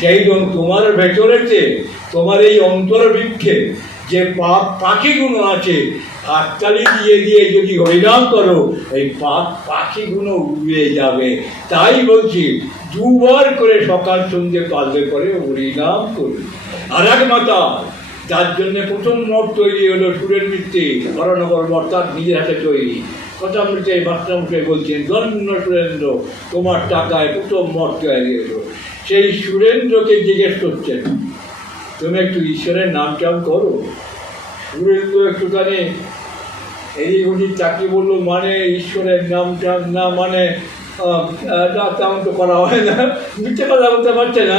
সেই জন্য তোমার ভেতরেতে তোমার এই অন্তর্বৃক্ষে যে পাপ পাখিগুলো আছে, হাততালি দিয়ে দিয়ে যদি হরিনাম করো, এই পাপ পাখিগুলো উড়ে যাবে। তাই বলছি, দুবার করে সকাল সন্ধ্যে পারলে করে হরিনাম করবে। আর এক মাতা, যার জন্যে প্রথম মঠ তৈরি হলো সুরের বরনগর মঠ তার নিজের হাতে তৈরি। কথামৃতে মাস্টারমশাই বলছেন জন্ম সুরেন্দ্র, তোমার টাকায় প্রথম মঠ তৈরি হলো। সেই সুরেন্দ্রকে জিজ্ঞেস করছেন, তুমি একটু ঈশ্বরের নাম টাম করো। সুরেন্দ্র একটুখানি এদিক ওদিক চাকরি বলল মানে ঈশ্বরের নাম টাম না মানে তেমন তো করা হয় না। মিথ্যে কথা বলতে পারছে না।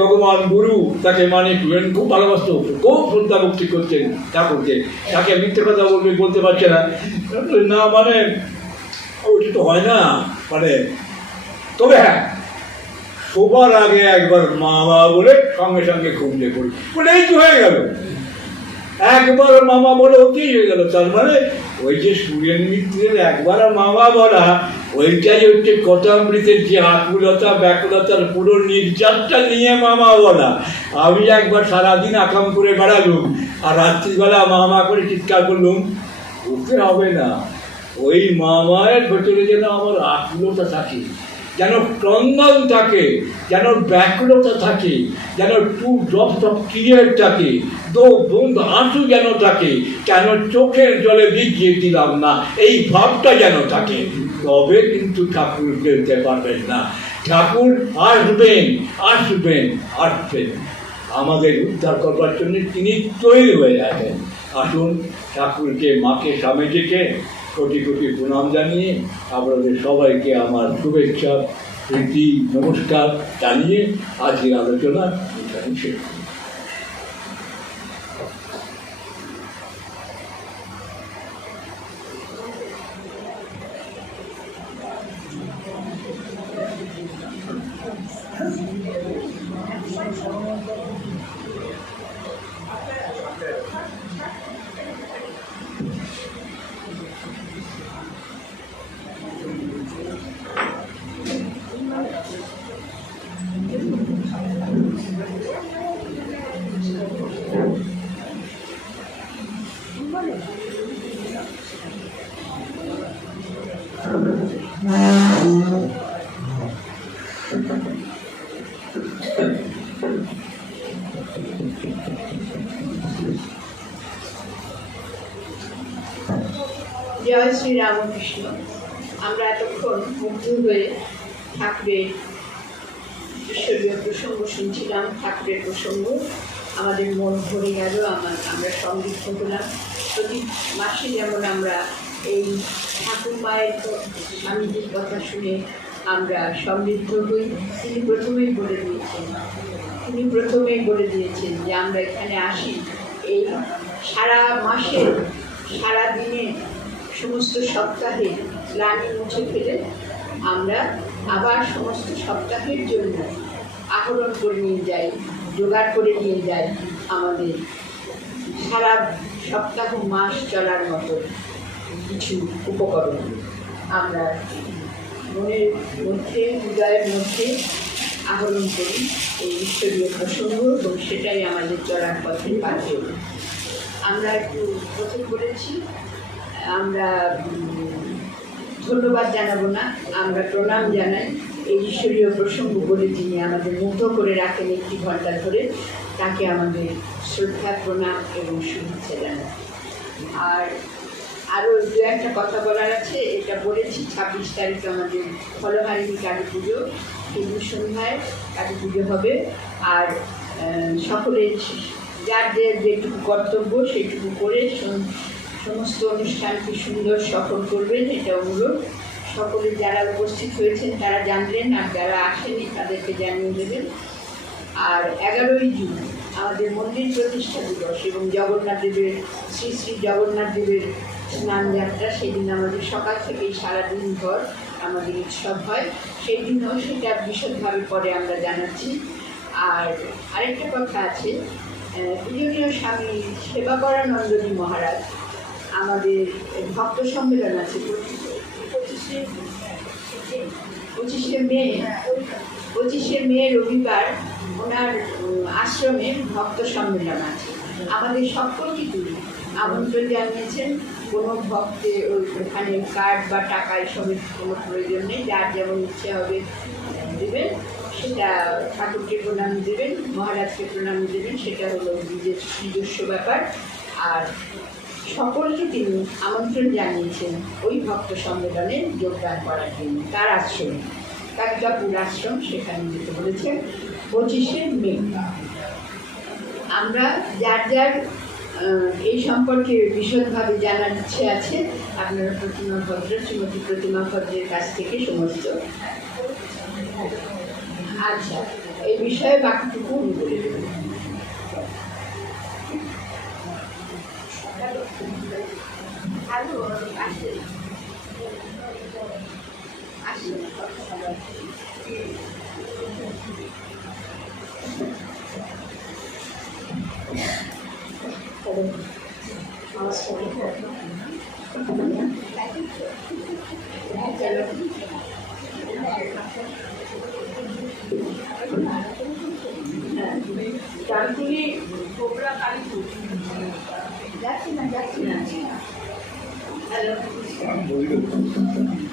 ভগবান গুরু, তাকে মানে খুব ভালোবাসত। খুব শ্রদ্ধা ভক্তি করছেন ঠাকুরকে। তাকে মিথ্যে কথা বলবে, বলতে পারছে না। না মানে ওটা তো হয় না মানে তবে হ্যাঁ শোবার আগে একবার মা মা বলে সঙ্গে সঙ্গে ঘুমিয়ে পড়ি। বলে, এই তো হয়ে গেল। একবার মামা বলে কি হয়ে গেল। তার মানে ওই যে সুরেন মিত্রের একবার মামা বলা, ওইটাই হচ্ছে কথামৃতের যে আকুলতা ব্যাকুলতার পুরো নির্যাতটা নিয়ে মামা বলা। আমি একবার সারাদিন আকাম করে বেড়ালুম, আর রাত্রিবেলা মামা করে চিৎকার করলুম, উঠতে হবে না। ওই মামায়ের ভেতরে যেন আমার আকুলতা থাকে। যেন ক্রন্দন থাকে যেন ব্যাকুলতা থাকে, যেন টু ড্রপ অফ টিয়ার থাকে, দো বন্ধ আঁসু যেন থাকে, কেন চোখের জলে ভিজিয়ে দিলাম না, এই ভাবটা যেন থাকে। তবে কিন্তু ঠাকুর ফেলতে পারবেন না। ঠাকুর আসবেন আসবেন আসবেন। আমাদের উদ্ধার করবার জন্য তিনি তৈরি হয়ে আছেন। আসুন ঠাকুরকে মাকে রেখে কোটি কোটি প্রণাম জানিয়ে আপনাদের সবাইকে আমার শুভেচ্ছা, প্রীতি, নমস্কার জানিয়ে আজকের আলোচনা এখানে শেষ জয় শ্রী রামকৃষ্ণ আমরা এতক্ষণ মুগ্ধ হয়ে ঠাকুরের ঈশ্বরীয় প্রসঙ্গ শুনছিলাম, ঠাকুরের প্রসঙ্গ। আমাদের মন ভরে গেল আমার আমরা সমৃদ্ধ হলাম। প্রতি মাসে যেমন আমরা এই ঠাকুর মায়ের স্বামীজির কথা শুনে আমরা সমৃদ্ধ হই। তিনি প্রথমেই বলে দিয়েছেন তিনি প্রথমেই বলে দিয়েছেন যে আমরা এখানে আসি। এই সারা মাসে, সারা দিনে, সমস্ত সপ্তাহে গ্লানি মুছে ফেলে আমরা আবার সমস্ত সপ্তাহের জন্য আহরণ করে নিয়ে যাই, জোগাড় করে নিয়ে যাই আমাদের সারা সপ্তাহ, মাস চলার মতো কিছু উপকরণ। আমরা মনের মধ্যে হৃদয়ের মধ্যে আহরণ করি এই ঈশ্বরীয় প্রসঙ্গ, এবং সেটাই আমাদের চলার পথে কাজে আমরা একটু প্রথম বলেছি, আমরা ধন্যবাদ জানাব না, আমরা প্রণাম জানাই এই ঈশ্বরীয় প্রসঙ্গ বলে যিনি আমাদের মুগ্ধ করে রাখেন একটি ঘণ্টা ধরে, তাকে আমাদের শ্রদ্ধা, প্রণাম এবং শুভেচ্ছা জানাই। আর আরও দু একটা কথা বলার আছে, এটা বলেছি, ছাব্বিশ তারিখ আমাদের ফলহারিণী কালী পুজো, হিন্দু সন্ধ্যায় কালী পুজো হবে। আর সকলের যার যে যেটুকু কর্তব্য সেটুকু করে সমস্ত অনুষ্ঠানকে সুন্দর সফল করবেন, এটা অনুরোধ। সকলে যারা উপস্থিত হয়েছেন, তারা জানলেন, আর যারা আসেনি, তাদেরকে জানিয়ে দেবেন। আর এগারোই জুন আমাদের মন্দির প্রতিষ্ঠা দিবস এবং জগন্নাথ দেবের, শ্রী শ্রী জগন্নাথ দেবের স্নান যাত্রা সেদিন আমাদের সকাল থেকেই সারাদিন ভর আমাদের উৎসব হয়। সেই দিনও সেটা বিশদভাবে পরে আমরা জানাচ্ছি। আর আরেকটা কথা আছে পূজনীয় স্বামী সেবাকরানন্দজী মহারাজ, আমাদের ভক্ত সম্মেলন আছে পঁচিশে পঁচিশে মে পঁচিশে মে রবিবার ওনার আশ্রমে ভক্ত সম্মেলন আছে। আমাদের সকলকে তিনি আমন্ত্রণ জানিয়েছেন। কোনো ভক্তে ওই ওখানে কার্ড বা টাকা এসবের কোনো প্রয়োজন নেই, যার যেমন ইচ্ছে হবে দেবেন, সেটা ঠাকুরকে প্রণাম দেবেন, মহারাজকে প্রণাম দেবেন, সেটা হলো নিজের নিজস্ব ব্যাপার। আর সকলকে তিনি আমন্ত্রণ জানিয়েছেন ওই ভক্ত সম্মেলনে যোগদান করার জন্য, তার আশ্রমে। কালিকাপুর আশ্রম সেখানে যেতে বলেছেন, পঁচিশে মে। আমরা যার যার এই সম্পর্কে বিশদভাবে জানার ইচ্ছে আছে আপনারা প্রতিমা ভদ্র, শ্রীমতী প্রতিমা ভদ্রের কাছ থেকে সমস্ত আচ্ছা এই বিষয়ে বাকিটুকু উনি ডানকুনি কোবরা কালীপুর যাচ্ছি না যাচ্ছি না। হ্যালো।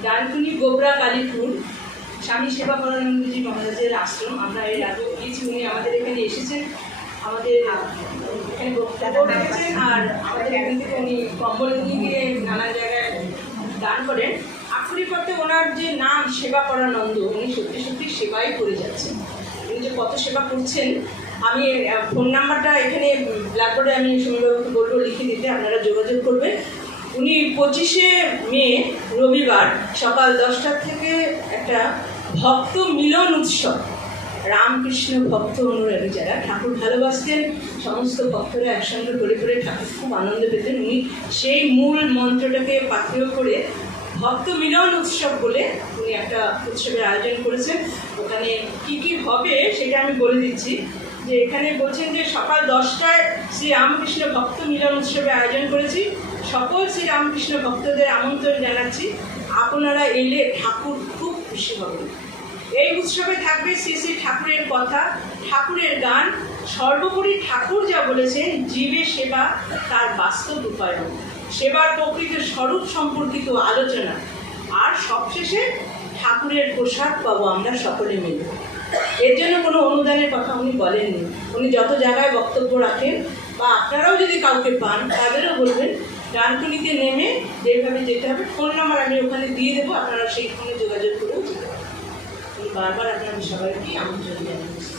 ডানকুনি গোবরা কালীপুর স্বামী সেবা পরানন্দজি মহারাজের আশ্রম। আমরা এর আগে গিয়েছি উনি আমাদের এখানে এসেছেন আমাদের আর আমাদের এখান থেকে নিয়ে গিয়ে জায়গায় দান করেন। আক্ষরিক অর্থে ওনার যে নাম সেবা পরানন্দ উনি সত্যি সত্যি সেবাই করে যাচ্ছেন। উনি যে কত সেবা করছেন, আমি ফোন নাম্বারটা এখানে ব্ল্যাকবোর্ডে আমি সুমিবাবুকে বলব লিখে দিতে, আপনারা যোগাযোগ করবেন। উনি পঁচিশে মে, রবিবার সকাল দশটার থেকে একটা ভক্ত মিলন উৎসব রামকৃষ্ণ ভক্ত অনুরাগী যারা, ঠাকুর ভালোবাসতেন, সমস্ত ভক্তরা একসঙ্গে করে করে ঠাকুর খুব আনন্দ পেতেন। উনি সেই মূল মন্ত্রটাকে পাথেয় করে ভক্ত মিলন উৎসব বলে উনি একটা উৎসবের আয়োজন করেছেন। ওখানে কি কি হবে সেটা আমি বলে দিচ্ছি। যে এখানে বলছেন যে সকাল দশটায় শ্রী রামকৃষ্ণ ভক্ত মিলন উৎসবের আয়োজন করেছি। সকল শ্রী রামকৃষ্ণ ভক্তদের আমন্ত্রণ জানাচ্ছি। আপনারা এলে ঠাকুর খুব খুশি হবেন। এই উৎসবে থাকবে শ্রী শ্রী ঠাকুরের কথা, ঠাকুরের গান। সর্বোপরি ঠাকুর যা বলেছেন, জীবের সেবা তার বাস্তব রূপায়ণ সেবার প্রকৃত স্বরূপ সম্পর্কিত আলোচনা। আর সবশেষে ঠাকুরের প্রসাদ পাবো আমরা সকলে মিলে। এর জন্য কোনো অনুদানের কথা উনি বলেননি। উনি যত জায়গায় বক্তব্য রাখেন, বা আপনারাও যদি কাউকে পান, তাদেরও বলবেন, ডানকুনিতে নেমে যেভাবে যেতে হবে, ফোন নাম্বার আমি ওখানে দিয়ে দেবো, আপনারা সেই ফোনে যোগাযোগ আমি বারবার আপনাদের সবাইকে আমন্ত্রণ জানাচ্ছি